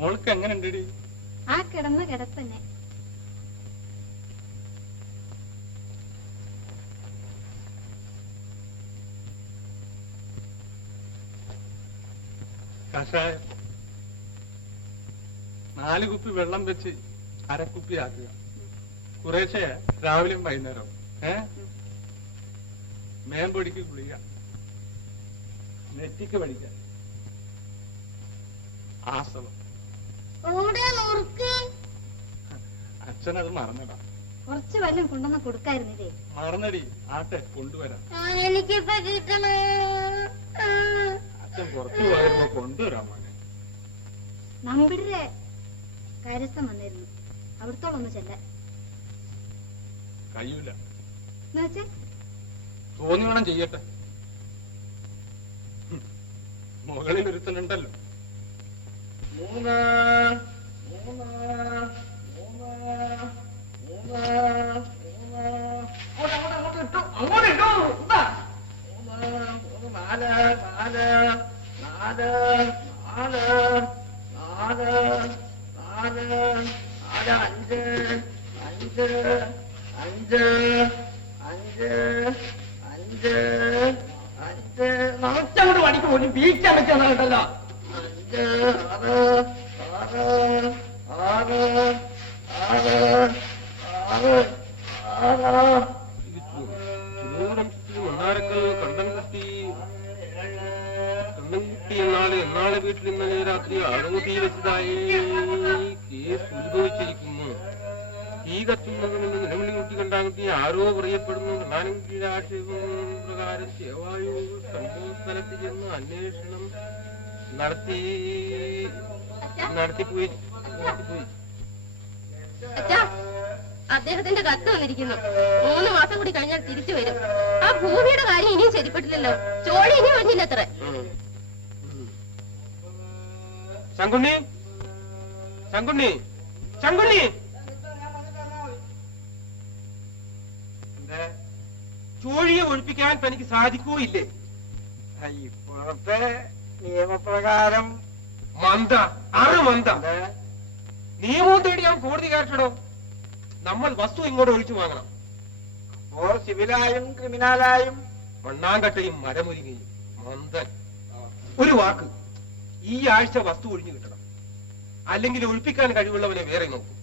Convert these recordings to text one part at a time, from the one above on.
മോൾക്ക് എങ്ങനെ ഉണ്ടടി? ആ കിടന്ന കിടപ്പന്നെ. കഷായം 4 കുപ്പി വെള്ളം വെച്ച് അരക്കുപ്പി ആക്കുക. കുറേശ്ശെ രാവിലെയും വൈകുന്നേരം. മേമ്പൊടിക്ക് കുളിക, നെറ്റിക്ക് പഠിക്ക, ആസവം. അച്ഛനത് മറന്നടാ. കുറച്ച് വല്ലതും കൊണ്ടുവന്ന് കൊടുക്കായിരുന്നില്ലേ? മറന്നടി, ആട്ടെ കൊണ്ടുവരാം. എനിക്കിപ്പോ കിട്ടണേ. അച്ഛൻ പുറത്തു പോയപ്പോ കൊണ്ടുവരാൻ മോനെ. നമ്പിടെ കാര്യസ്ഥം വന്നിരുന്നു, അവിടത്തോളൊന്ന് ചെല്ലാൻ. കഴിയൂല. എന്നുവെച്ചേ തോന്നി വേണം ചെയ്യട്ടെ. മുകളിൽ ഒരുത്തനുണ്ടല്ലോ. 3 അങ്ങോട്ട് പണിക്ക് പോലും വീക്കാൻ പറ്റുന്നല്ലോ. 5 6 കണ്ണൻകുട്ടി എന്നാളെ വീട്ടിൽ ഇന്നലെ രാത്രി ആരോഗ്യ വെച്ചതായി കേസ് ഉത്ഭവിച്ചിരിക്കുന്നു. തീ കത്തുന്നതെന്ന് നിലവിളി കുട്ടി കണ്ടാകുട്ടി ആരോ പറയപ്പെടുന്നു. കണ്ണൻകുട്ടിയുടെ ആക്ഷേപം പ്രകാരം ചേവായു സംഭവ സ്ഥലത്ത് ചെന്ന് അന്വേഷണം നടത്തിപ്പോയി. അദ്ദേഹത്തിന്റെ കത്ത് വന്നിരിക്കുന്നു. 3 മാസം കൂടി കഴിഞ്ഞാൽ തിരിച്ചു വരും. ആ ഭൂമിയുടെ കാര്യം ഇനിയും ശരിപ്പെട്ടില്ലല്ലോ. ചോഴി ഇനിയും ഒഴിഞ്ഞില്ല അത്ര. ശങ്കുണ്ണി, ശങ്കുണ്ണി, ശങ്കുണ്ണി, ചോഴിയെ ഒഴിപ്പിക്കാൻ തനിക്ക് സാധിക്കോ ഇല്ലേ? ഇപ്പോഴത്തെ നിയമപ്രകാരം മന്ദ മന്ദ നിയമവും തേടി ഞാൻ കോടതി കയറ്റടോ. നമ്മൾ വസ്തു ഇങ്ങോട്ട് ഒഴിച്ചു വാങ്ങണം. ഓർ സിവിലായും ക്രിമിനലായും മണ്ണാങ്കട്ടയും മരമുരിങ്ങയും മന്ദൻ. ഒരു വാക്ക്, ഈ ആഴ്ച വസ്തു ഒഴിഞ്ഞു കിട്ടണം. അല്ലെങ്കിൽ ഒഴിപ്പിക്കാൻ കഴിവുള്ളവനെ വേറെ നോക്കും.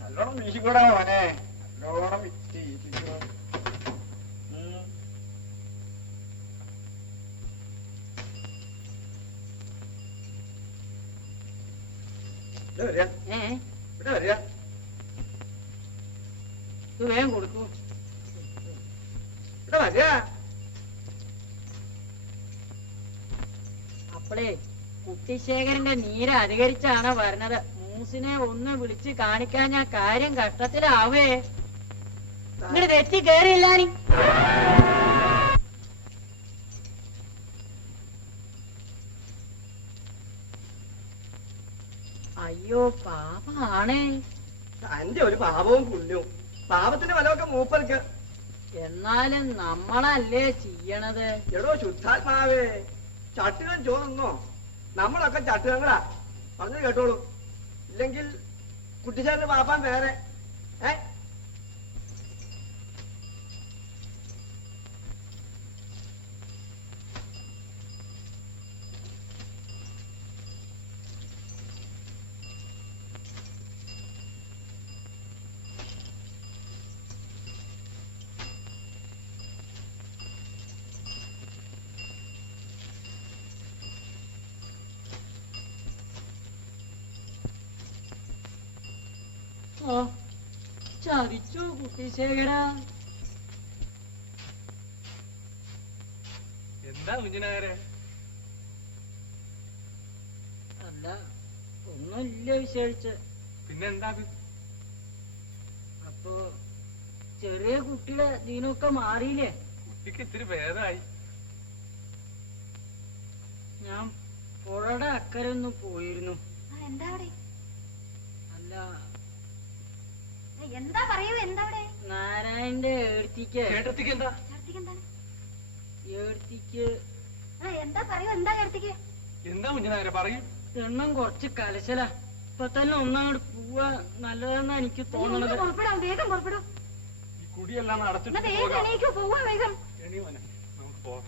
നല്ലോണം വീശിക്കൂടാ മോനെ, നല്ലോണം ഇവിടെ വരിക. ഇത് വേഗം കൊടുക്കൂ. ഇവിടെ വരിക. അപ്പളേ കുട്ടിശേഖരന്റെ നീര അധികരിച്ചാണ് വരുന്നത്. മൂസിനെ ഒന്ന് വിളിച്ച് കാണിക്കാൻ ഞാൻ കാര്യം കഷ്ടത്തിലാവേ. ഇങ്ങോട്ട് തെറ്റി കേറിയില്ലാനി. അയ്യോ പാപാണേ. തന്റെ ഒരു പാപവും പുണ്യവും. പാപത്തിന്റെ ഫലമൊക്കെ മൂപ്പർക്ക്. എന്നാലും നമ്മളല്ലേ ചെയ്യണത്. എടോ ശുദ്ധാത്മാവേ, ചട്ടുകം ചോദിന്നോ? നമ്മളൊക്കെ ചട്ടുകങ്ങളാ. പറഞ്ഞു കേട്ടോളൂ. ഇല്ലെങ്കിൽ കുട്ടിച്ചാന്റെ പാപ്പാൻ വേറെ. ചതിച്ചു കുട്ടിശേഖര. എന്താ കുഞ്ഞിനാരെ? അല്ല ഒന്നുമില്ല വിശേഷിച്ച്. പിന്നെന്താ? അപ്പൊ ചെറിയ കുട്ടിയുടെ ദീനൊക്കെ മാറിയില്ലേ? കുട്ടിക്ക് ഇത്തിരി ഭേദമായി. ഞാൻ പുഴയുടെ അക്കരെ ഒന്ന് പോയിരുന്നു. എന്താ അവിടെ? അല്ല, എന്താ പറയൂ, എന്താ അവിടെ? നാരായണന്റെ ഏടത്തിക്ക് ചേട്ടത്തിക്ക് എന്താ? ചേട്ടത്തിക്ക് എന്താണ്? ഏടത്തിക്ക് എന്താ പറയൂ, എന്താ ചേട്ടത്തിക്ക്? എന്താ കുഞ്ഞനാരെ പറയും? എണ്ണം കുറച്ച് കലശല. ഇപ്പൊ തന്നെ ഒന്നങ്ങോട്ട് പോവാ നല്ലതെന്നാ എനിക്ക് തോന്നണത്. പുറപ്പെടാം, വേഗം പുറപ്പെടൂ. ഈ കുടിയെല്ലാം എന്നാ അടച്ചിട്ട് വേഗം എണീക്കൂ, പോവാ വേഗം. എണീ മോനെ, നമുക്ക് പോവാം.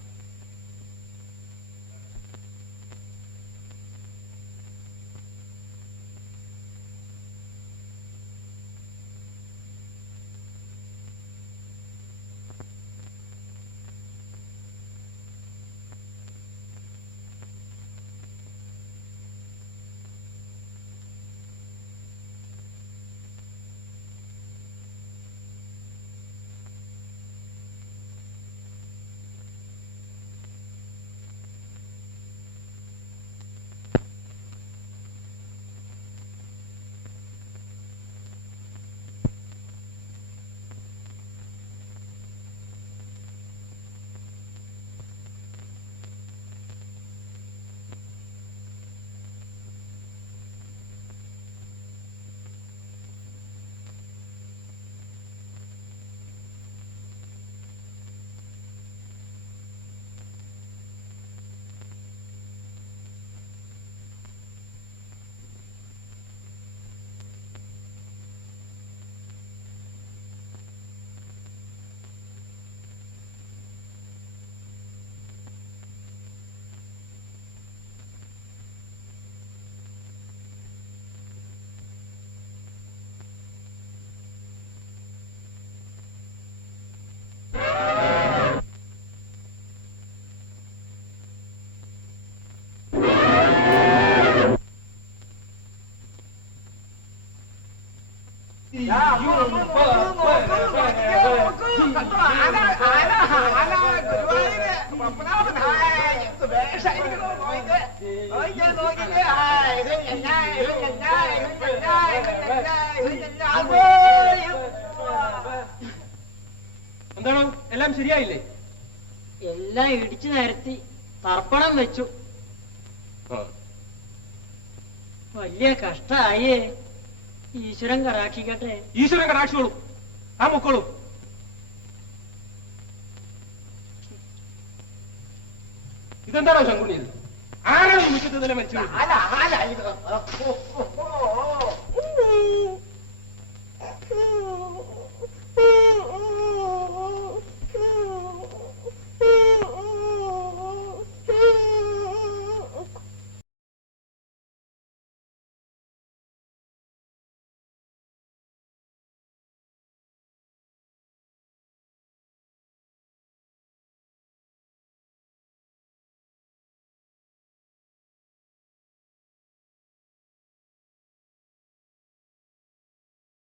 എന്താണോ എല്ലാം ശരിയായില്ലേ? എല്ലാം ഇടിച്ചു നിരത്തി തർപ്പണം വെച്ചു. വലിയ കഷ്ടായേ. ഈശ്വരൻ കടാക്ഷിക്കട്ടെ. ഈശ്വരൻ കടാക്ഷിയോളും. ആ മക്കളും ഇതെന്താണോ ശങ്കുണ്ണിയത്? ആരാണ് മുറ്റത്ത് തന്നെ മരിച്ചു?